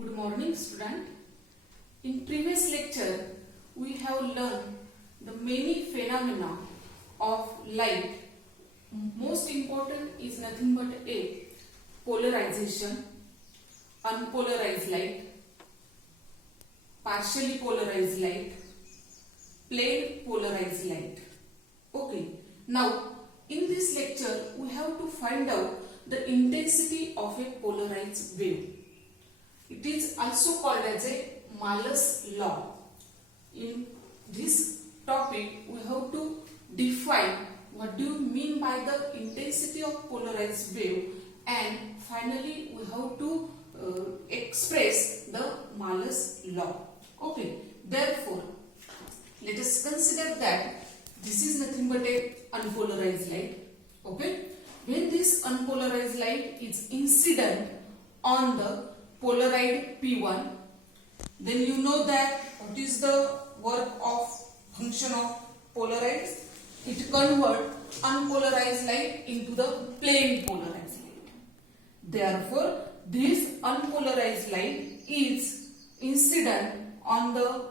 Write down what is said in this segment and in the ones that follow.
Good morning, student. In previous lecture, we have learned the many phenomena of light. Most important is nothing but a polarization, unpolarized light, partially polarized light, plane polarized light. Okay. Now, in this lecture, we have to find out the intensity of a polarized wave. It is also called as a Malus law. In this topic, we have to define what do you mean by the intensity of polarized wave, and finally we have to express the Malus law. Okay. Therefore, let us consider that this is nothing but a unpolarized light. Okay. When this unpolarized light is incident on the polarized P1, then you know that what is the work of function of polarized? It converts unpolarized light into the plane polarized light. Therefore, this unpolarized light is incident on the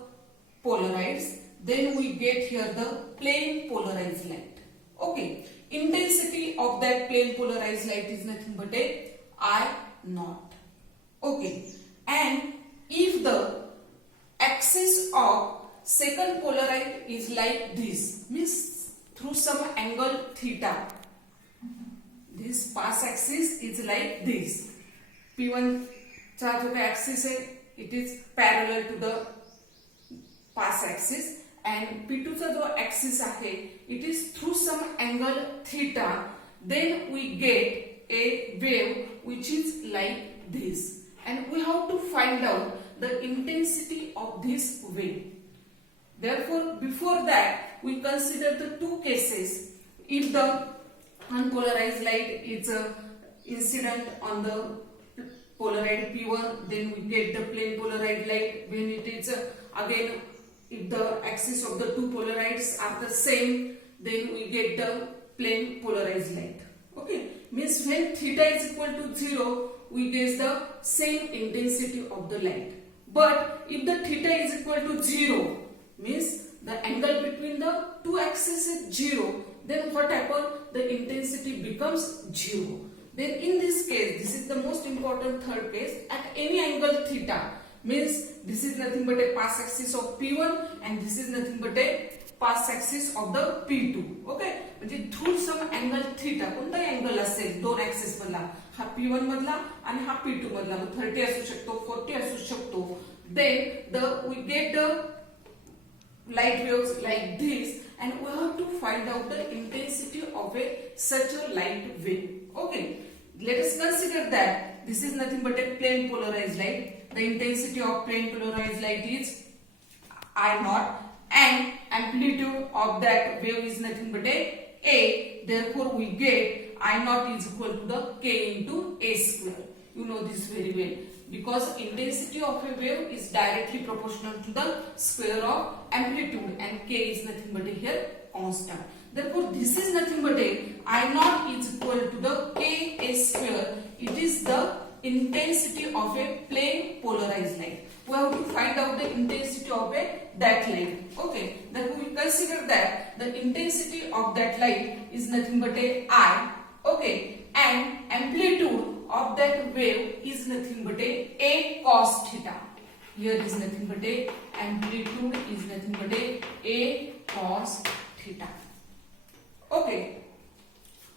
polarized. Then we get here the plane polarized light. Okay. Intensity of that plane polarized light is nothing but a I naught. Okay. And if the axis of second polarized is like this, means through some angle theta, this pass axis is like this. P1 चा जो का axis है, it is parallel to the pass axis. And P2 चा जो axis आहे, it is through some angle theta. Then we get a wave which is like this, and we have to find out the intensity of this wave. Therefore, before that, we consider the two cases. If the unpolarized light is incident on the polarized P1, then we get the plane polarized light. When it is again, if the axis of the two polarized are the same, then we get the plane polarized light. Okay, means when theta is equal to 0, we get the same intensity of the light. But if the theta is equal to 0, means the angle between the two axes is 0, then what happens? The intensity becomes 0. Then in this case, this is the most important third case, at any angle theta, means this is nothing but a pass axis of P1 and this is nothing but a pass axis of the P2. Okay, म्हणजे through some angle theta, कोणताही angle असेल दोन axis मधला, हा P1 मधला आणि हा P2 मधला, 30 असू शकतो, 40 असू शकतो. Then we get the light waves like this, and we have to find out the intensity of such a light wave. Okay, let us consider that this is nothing but a plane polarized light. The intensity of plane polarized light is I naught, and amplitude of that wave is nothing but a. Therefore, we get I naught is equal to the k into a square. You know this very well, because intensity of a wave is directly proportional to the square of amplitude, and k is nothing but here constant. Therefore, this is nothing but I naught is equal to the k a square. It is the intensity of a plane polarized light. We have to find out the intensity of that light. Okay, then we will consider that the intensity of that light is nothing but I. Okay, and amplitude of that wave is nothing but a cos theta. Here is nothing but amplitude is nothing but a cos theta. Okay.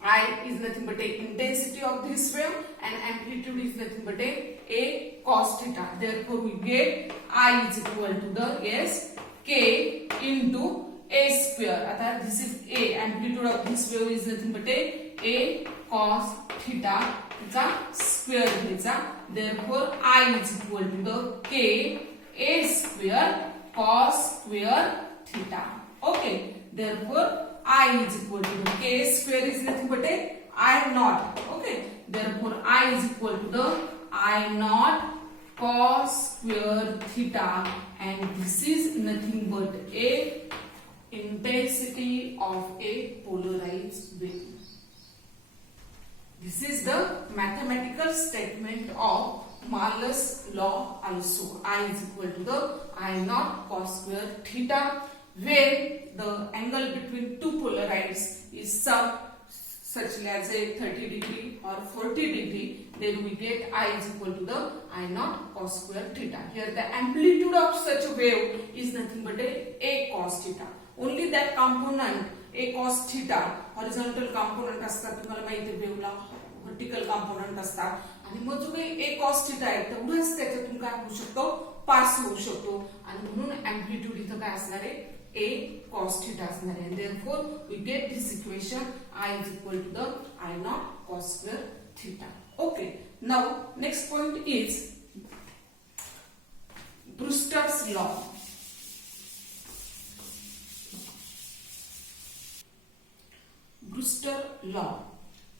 I is nothing but intensity of this wave, and amplitude is nothing but a cos theta. Therefore, we get I is equal to the k into a square. आता this is a, amplitude of this wave is nothing but a cos theta चा square घ्यायचा. Therefore, I is equal to the k a square cos square theta. Okay. Therefore, I is equal to the k square is nothing but I naught. Okay. Therefore, I is equal to the I naught cos square theta, and this is nothing but a intensity of a polarized wave. This is the mathematical statement of Malus law also. I is equal to the I naught cos square theta when the angle between two polarities is such as a 30 degree or 40 degree, then we get I is equal to the I naught cos square theta. Here the amplitude of such a wave is nothing but a cos theta. Only that component a cos theta horizontal component असतात, तुम्हाला माहिती आहे वेव्हला vertical component असतात आणि मग जो काही a cos theta आहे तेवढंच त्याच्यातून काय होऊ शकतो, पास होऊ शकतो आणि म्हणून एम्प्लिट्यूड इथं काय असणार आहे, a cos theta असणार आहे. Therefore we get this equation I is equal to the I naught cos square theta. Okay, now next point is Brewster's law. Brewster law.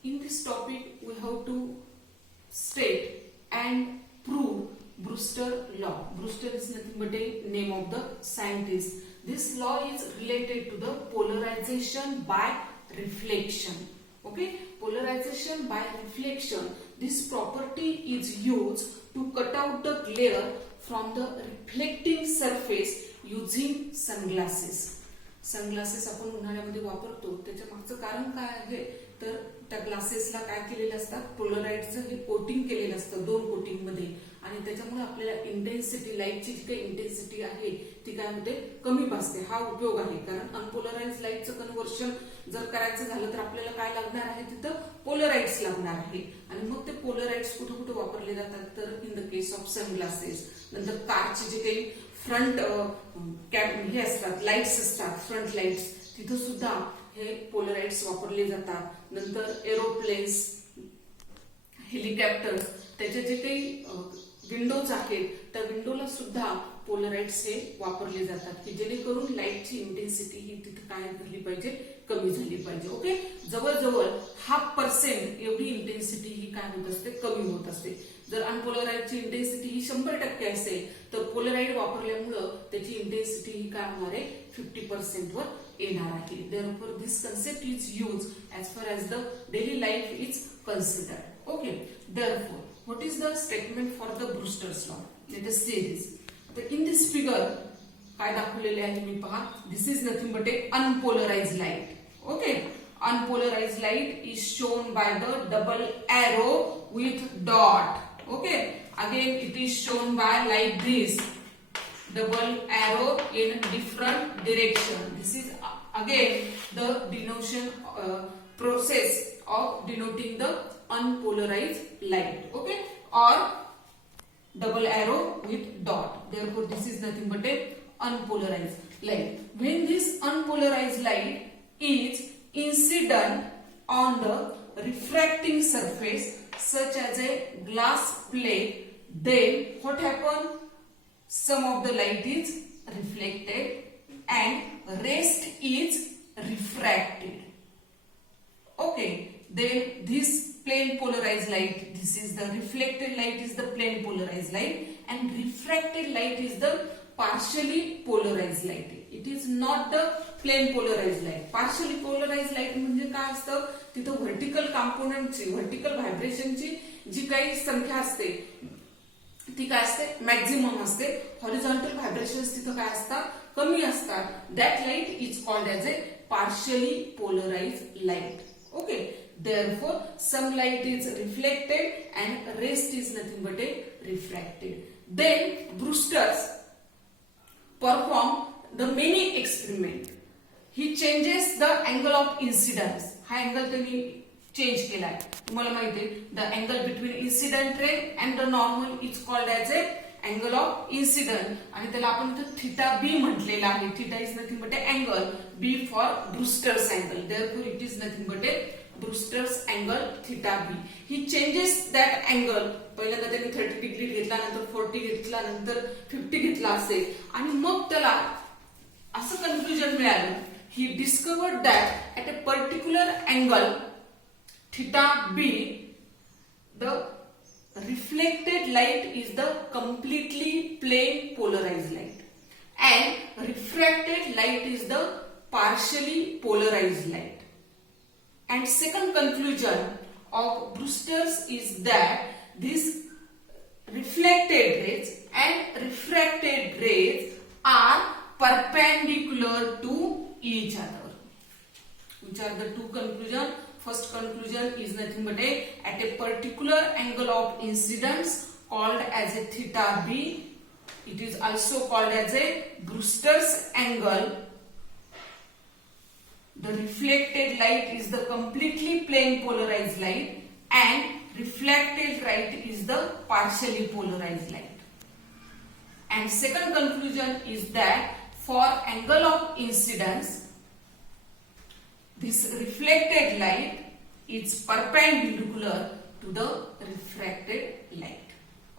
In this topic we have to state and prove Brewster law. Brewster is nothing but a name of the scientist. This law is related to the polarization by reflection. Okay, polarization by reflection. This property is used to cut out the glare from the reflecting surface using sunglasses. Sunglasses आपण उन्हाळ्यामध्ये वापरतो, त्याच्या मागचं कारण काय आहे तर त्या ग्लासेसला काय केलेलं असतात, पोलराइडचं हे कोटिंग केलेलं असतं 2 कोटिंग मध्ये आणि त्याच्यामुळे आपल्याला इंटेन्सिटी लाईटची जी काही इंटेन्सिटी आहे ती काय होते, कमी भासते. हा उपयोग आहे, कारण अनपोलराइज लाईटचं कन्व्हर्शन जर करायचं झालं तर आपल्याला काय लागणार आहे, तिथं पोलराइड्स लागणार आहे आणि मग ते पोलराइड्स कुठे कुठे वापरले जातात तर in the case of sunglasses. नंतर कारचे जे काही फ्रंट हे असतात, लाईट्स असतात, फ्रंट लाईट्स, तिथं सुद्धा हे पोलराइड्स वापरले जातात. नंतर एरोप्लेन्स, हेलिकॉप्टर्स, त्याचे जे काही विंडोज आहेत त्या विंडोला सुद्धा पोलराइड्स हे वापरले जातात की जेणेकरून लाईटची इंटेन्सिटी ही तिथे काय झाली पाहिजे, कमी झाली पाहिजे. ओके, जवळजवळ 0.5% एवढी इंटेन्सिटी ही काय होत असते, कमी होत असते. जर अनपोलराइडची इंटेन्सिटी ही 100% असेल तर पोलराइड वापरल्यामुळं त्याची इंटेन्सिटी ही काय होणार आहे, 50% वर येणार आहे. Therefore this concept is used as far as the daily life is considered. Okay, therefore what is the statement for the Brewster's law? Let us see this. In this figure काय दाखवलेले आहे मी पहा, this is nothing but a unpolarized light. Okay, unpolarized light is shown by the double arrow with dot. Okay, again it is shown by like this, double arrow in different direction. This is again the denotation process of denoting the unpolarized light. Okay, or double arrow with dot. Therefore this is nothing but a unpolarized light. When this unpolarized light is incident on the refracting surface such as a glass plate, then what happen, some of the light is reflected and rest is refracted. Okay, then this plane polarized light, this is the reflected light is the plane polarized light and refracted light is the partially polarized light. It is not the plane polarized light. Partially polarized light म्हणजे काय असतं, तिथं vertical कंपोनेंटची, vertical व्हायब्रेशनची जी काही संख्या असते ती काय असते, मॅक्झिमम असते. हॉरिझॉन्टल व्हायब्रेशन्स तिथं काय असतात, कमी असतात. That light is called as a partially polarized light. Okay, therefore some light is reflected and rest is nothing but a refracted. Then Brewster's perform the many experiment. He changes the angle of incidence. हा angle त्यांनी change केलाय, तुम्हाला माहिती आहे. The angle between incident ray and the normal is called as a angle of incident आणि त्याला आपण इथे थीटा बी म्हटलेला आहे. Theta is nothing but a angle, B for Brewster's angle. Therefore it is nothing but a Brewster's angle theta B. He changes that angle. पहिल्यांदा त्यांनी 30 degree घेतला, नंतर 40 घेतला, नंतर 50 घेतला असेल आणि मग त्याला असं कन्क्लुजन मिळालं. He discovered that at a particular angle theta b, the reflected light is the completely plane polarized light and refracted light is the partially polarized light. And second conclusion of Brewster's is that this reflected rays and refracted rays are perpendicular to each other. Which are the two conclusions? First conclusion is nothing but at a particular angle of incidence called as a theta b. It is also called as a Brewster's angle. The reflected light is the completely plane polarized light and reflected light is the partially polarized light. And second conclusion is that for angle of incidence, this reflected light is perpendicular to the refracted light.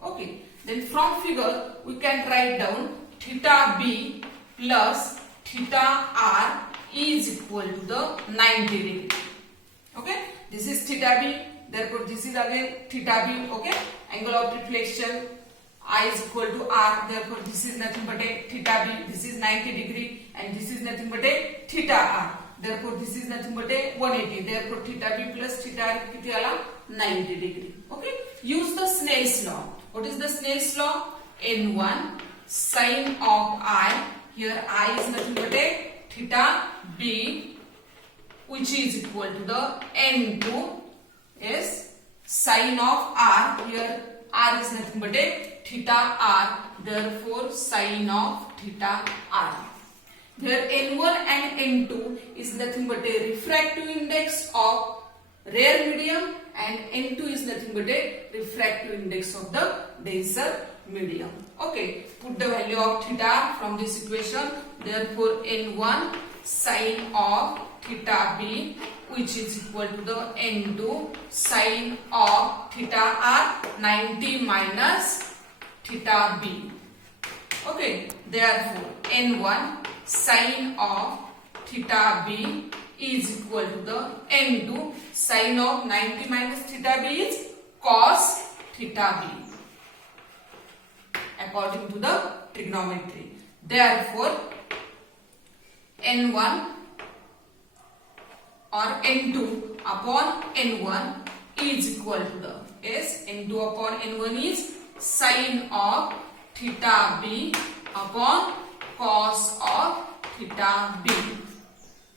Okay. Then from figure we can write down theta b plus theta r is equal to the 90 degree. Okay. This is theta b. Therefore this is again theta b. Okay. Angle of reflection I is equal to r. Therefore this is nothing but a theta b. This is 90 degree and this is nothing but a theta r. Therefore this is nothing but a 180. Therefore theta b plus theta r किती आला 90 degree. Okay. Use the Snell's law. What is the Snell's law? N1 sine of I. Here I is nothing but a theta b, which is equal to the N2 is sine of r. Here r is nothing but a theta r. Therefore sine of theta r. Here N1 and N2 is nothing but a refractive index of rare medium and N2 is nothing but a refractive index of the denser medium. Okay, put the value of theta from this equation. Therefore N1 sine of theta b, which is equal to the N2 sine of theta r, 90 minus theta b. Okay, therefore N1 sine of theta b is equal to the N2 sine of 90 minus theta b is cos theta b according to the trigonometry. Therefore N1 or N2 upon N1 is equal to the N2 upon N1 is sine of theta b upon cos of theta b.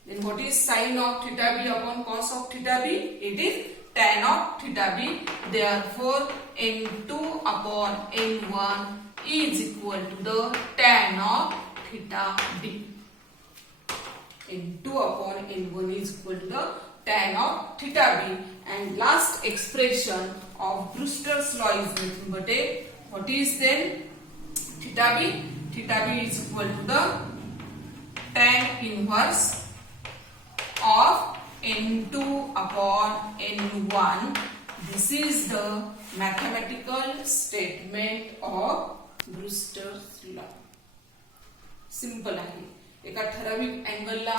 Then what is sine of theta b upon cos of theta b? It is tan of theta b. Therefore N2 upon N1 is equal to the tan of theta b. N2 upon N1 is equal to the tan of theta b. And last expression of Brewster's law is nothing but a, what is then theta b? Theta b is equal to the tan inverse of N2 upon N1. This is the mathematical statement of Brewster's law. Simple आहे. एका ठराविक अँगलला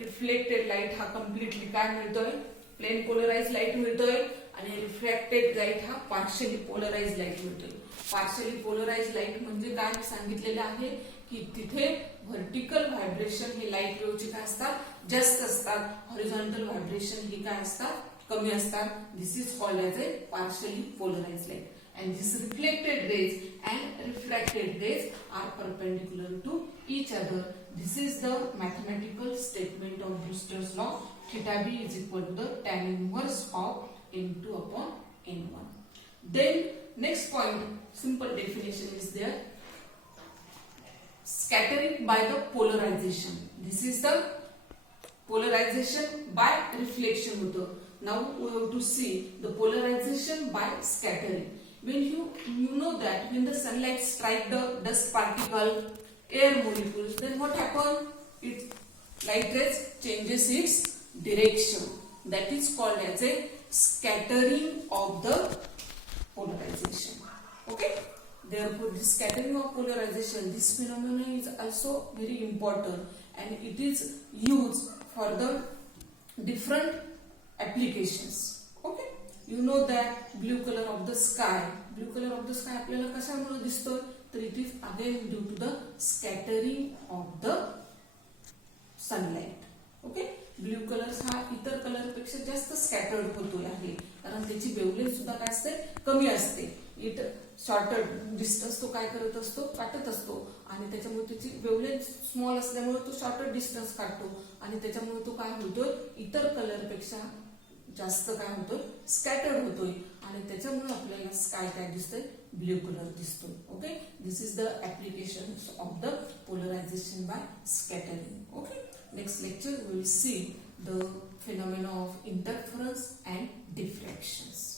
reflected light हा completely काय मिळतोय, plane polarise light मिळतोय आणि refracted light हा partially polarize light मिळतोय. पार्शियली पोलराइज लाईट म्हणजे काय सांगितलेलं आहे की तिथे व्हर्टिकल व्हायब्रेशन हे लाईट वेव्हचे काय असतात जास्त असतात, हॉरिझॉन्टल व्हायब्रेशन ही काय असतात कमी असतात. This is called as a partially polarize light. And these reflected rays and refracted rays are perpendicular to each other. This is the mathematical statement of Brewster's law. Theta b is equal to the tan inverse of N2 upon N1. Then next point, simple definition is there. Scattering by the polarization. This is the polarization by reflection. Now we have to see the polarization by scattering. When you know that when the sunlight strike the dust particle, air molecules, then what happen? It light rays changes its direction. That is called as a scattering of the polarization. Okay. Therefore, this scattering of polarization, this phenomenon is also very important, and it is used for the different applications. Okay. You know that blue color of the sky. Blue color of the sky आपल्याला कशामुळे दिसतो? तर it is again due to the scattering of the sunlight. Okay. Blue colors हा इतर colour पेक्षा जास्त scattered होतो आहे. कारण त्याची वेवलेंथ सुद्धा काय असते, कमी असते. इट शॉर्टर डिस्टन्स तो काय करत असतो, काटत असतो आणि त्याच्यामुळे त्याची वेवलेंथ स्मॉल असल्यामुळे तो शॉर्टर डिस्टन्स काढतो आणि त्याच्यामुळे तो काय होतोय, इतर कलरपेक्षा जास्त काय होतोय, स्कॅटर्ड होतोय आणि त्याच्यामुळे आपल्याला स्काय काय दिसतंय, ब्ल्यू कलर दिसतोय. Okay, this is the application of the polarization by scattering. Okay, next lecture we will see the phenomena of interference and diffractions.